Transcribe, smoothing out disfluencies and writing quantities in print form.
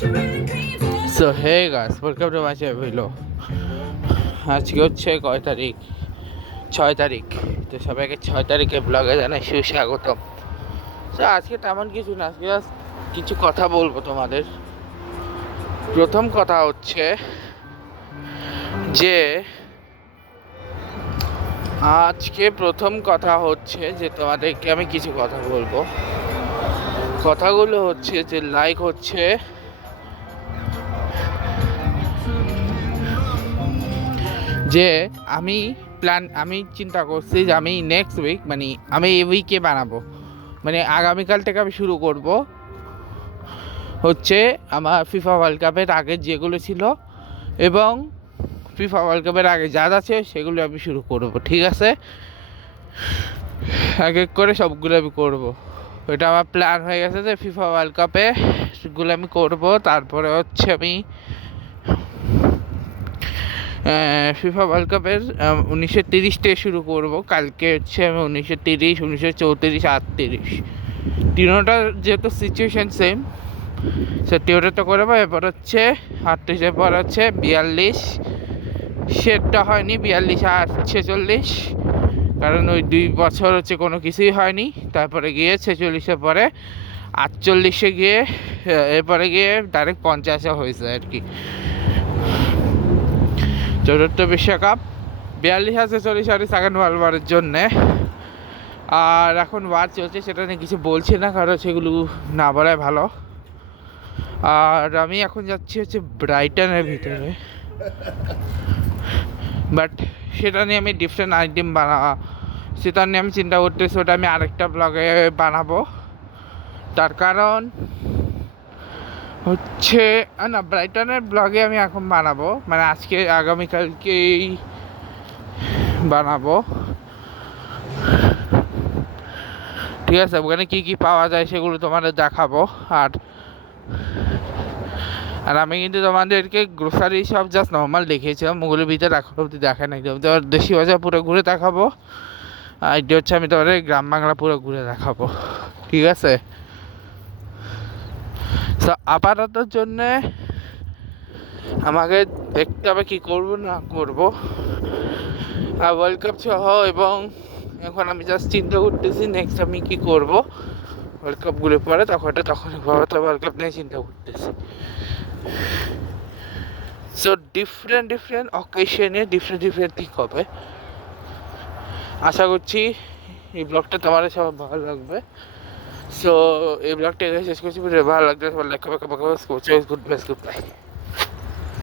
So hey guys, welcome to my channel. আজকে হচ্ছে কয় তারিখ? 6 তারিখ। তো সবাইকে 6 তারিখে ব্লগে জানাই সুস্বাগতম। তো আজকে তেমন কিছু না, আজকে just কিছু কথা বলবো তোমাদের। প্রথম কথা হচ্ছে যে তোমাদেরকে আমি কিছু কথা বলবো। কথাগুলো হচ্ছে যে লাইক হচ্ছে যে আমি চিন্তা করছি যে আমি নেক্সট উইক মানে আমি এই উইকে বানাবো, মানে আগামীকাল থেকে আমি শুরু করব হচ্ছে আমার ফিফা ওয়ার্ল্ড কাপের আগে যেগুলো ছিল এবং ফিফা ওয়ার্ল্ড কাপের আগে যা আছে সেগুলো আমি শুরু করব। ঠিক আছে, এক এক করে সবগুলো আমি করব। এটা আমার প্ল্যান হয়ে গেছে যে ফিফা ওয়ার্ল্ড কাপে সেগুলো আমি করব। তারপরে হচ্ছে আমি ফিফা ওয়ার্ল্ড কাপের 1930 থেকে শুরু করব। কালকে হচ্ছে আমি 1930, 1934, 38 তিনোটা যেহেতু সিচুয়েশান সেম, সত্যি ওটা তো করবো। এরপর হচ্ছে 38-এর পর হচ্ছে 42, সেটা হয়নি 42 আর 46, কারণ ওই 2 বছর হচ্ছে কোনো কিছুই হয়নি। তারপরে গিয়ে 46-এর পরে 48-এ গিয়ে এরপরে গিয়ে ডাইরেক্ট 50-এ হয়েছে আর কি চতুর্থ বিশ্বকাপ। 42 আছে 40 আর সেকেন্ড ওয়ার্ল্ড ওয়ারের জন্যে। আর এখন ওয়ার চলছে, সেটা নিয়ে কিছু বলছি না, কারণ সেগুলো না বলাই ভালো। আর আমি এখন যাচ্ছি হচ্ছে ব্রাইটনের ভিতরে, বাট সেটা নিয়ে আমি ডিফারেন্ট আইটেম সেটা নিয়ে আমি চিন্তা করতেছি, ওটা আমি আরেকটা ব্লগে বানাবো। তার কারণ হচ্ছে না, ব্রাইটনের ব্লগে আমি এখন বানাবো, মানে আজকে আগামীকালকেই বানাবো। ঠিক আছে, ওখানে কী কী পাওয়া যায় সেগুলো তোমাদের দেখাবো। আর আমি কিন্তু তোমাদেরকে গ্রোসারি সব জাস্ট নর্মাল দেখিয়েছিলাম, ওগুলোর ভিতরে এখন অব্দি দেখা নাই। তোমার দেশি বাজার পুরো ঘুরে দেখাবো, আর এটা হচ্ছে আমি তোমাদের গ্রাম বাংলা পুরো ঘুরে দেখাবো। ঠিক আছে, তো আপাততর জন্যে আমাকে দেখতে হবে কী করবো না করবো আর ওয়ার্ল্ড কাপ সহ। এবং এখন আমি জাস্ট চিন্তা করতেছি নেক্সট আমি কী করবো ওয়ার্ল্ড কাপ ঘুরে পরে, তখন ওয়ার্ল্ড কাপ নিয়ে চিন্তা করতেছি। সো ডিফারেন্ট অকেশনে ডিফারেন্ট থিং হবে। আশা করছি এই ব্লগটা তোমাদের সবার ভালো লাগবে। সো এই ব্লগটা শেষ করছি, ভালো লাগবে। লাইক করবে, গুড বাই।